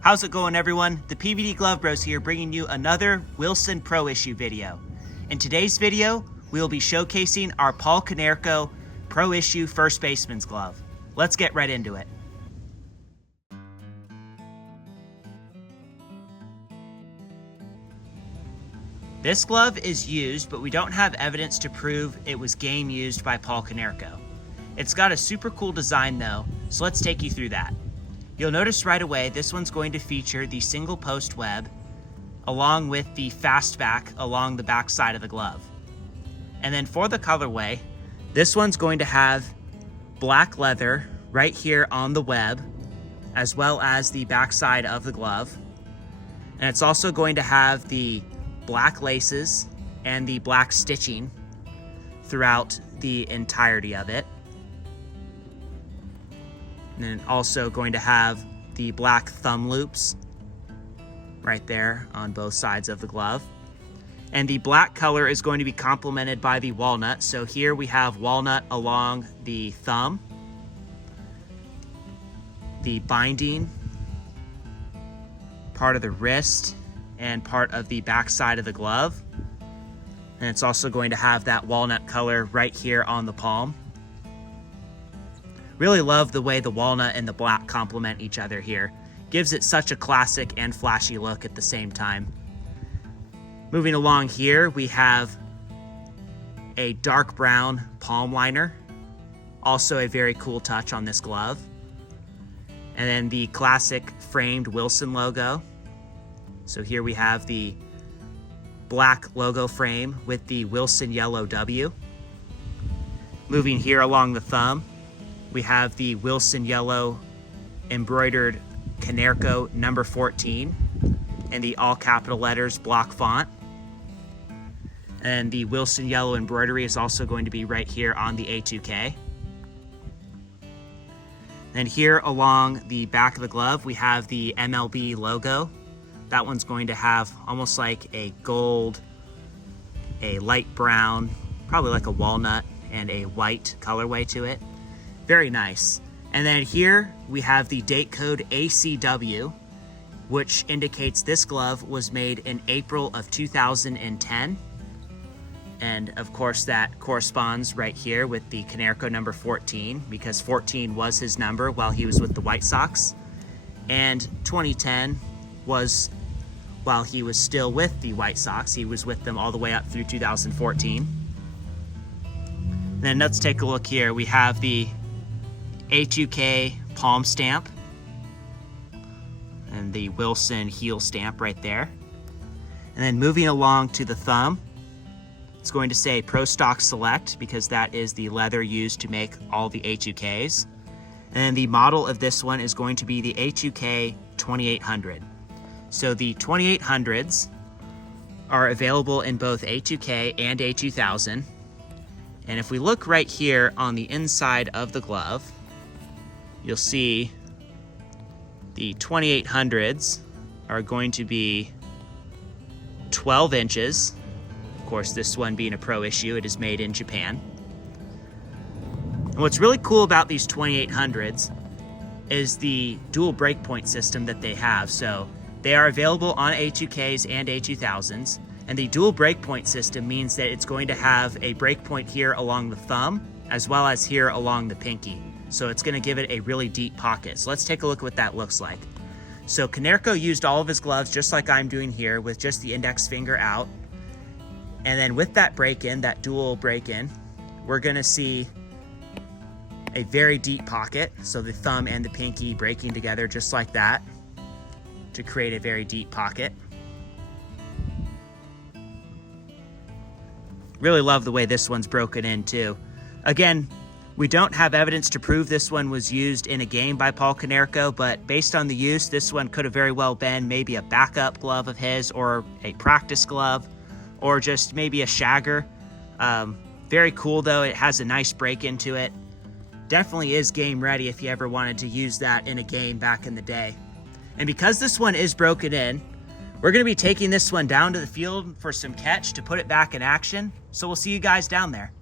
How's it going, everyone? The PVD Glove Bros here, bringing you another Wilson Pro Issue video. In today's video, we will be showcasing our Paul Konerko Pro Issue First Baseman's Glove. Let's get right into it. This glove is used, but we don't have evidence to prove it was game used by Paul Konerko. It's got a super cool design though, so let's take you through that. You'll notice right away this one's going to feature the single post web along with the fastback along the back side of the glove. And then for the colorway, this one's going to have black leather right here on the web as well as the back side of the glove. And it's also going to have the black laces and the black stitching throughout the entirety of it. And then also going to have the black thumb loops right there on both sides of the glove. And the black color is going to be complemented by the walnut. So here we have walnut along the thumb, the binding, part of the wrist, and part of the back side of the glove. And it's also going to have that walnut color right here on the palm. Really love the way the walnut and the black complement each other here. Gives it such a classic and flashy look at the same time. Moving along here, we have a dark brown palm liner. Also a very cool touch on this glove. And then the classic framed Wilson logo. So here we have the black logo frame with the Wilson yellow W. Moving here along the thumb, we have the Wilson yellow embroidered Konerko number 14 and the all capital letters block font. And the Wilson yellow embroidery is also going to be right here on the A2K. And here along the back of the glove, we have the MLB logo. That one's going to have almost like a gold, a light brown, probably like a walnut, and a white colorway to it. Very nice. And then here we have the date code ACW, which indicates this glove was made in April of 2010. And of course that corresponds right here with the Konerko number 14, because 14 was his number while he was with the White Sox. And 2010 was while he was still with the White Sox. He was with them all the way up through 2014. Then let's take a look here. We have the A2K palm stamp and the Wilson heel stamp right there. And then moving along to the thumb, it's going to say Pro Stock Select because that is the leather used to make all the A2Ks. And then the model of this one is going to be the A2K 2800. So the 2800s are available in both A2K and A2000. And if we look right here on the inside of the glove, you'll see the 2800s are going to be 12 inches. Of course, this one being a pro issue, it is made in Japan. And what's really cool about these 2800s is the dual breakpoint system that they have. So they are available on A2Ks and A2000s. And the dual breakpoint system means that it's going to have a breakpoint here along the thumb as well as here along the pinky. So it's going to give it a really deep pocket. So let's take a look at what that looks like. So Konerko used all of his gloves just like I'm doing here with just the index finger out. And then with that break-in, that dual break-in, we're going to see a very deep pocket. So the thumb and the pinky breaking together just like that to create a very deep pocket. Really love the way this one's broken in too. Again, we don't have evidence to prove this one was used in a game by Paul Konerko, but based on the use, this one could have very well been maybe a backup glove of his or a practice glove or just maybe a shagger. Very cool though, it has a nice break into it. Definitely is game ready if you ever wanted to use that in a game back in the day. And because this one is broken in, we're going to be taking this one down to the field for some catch to put it back in action. So we'll see you guys down there.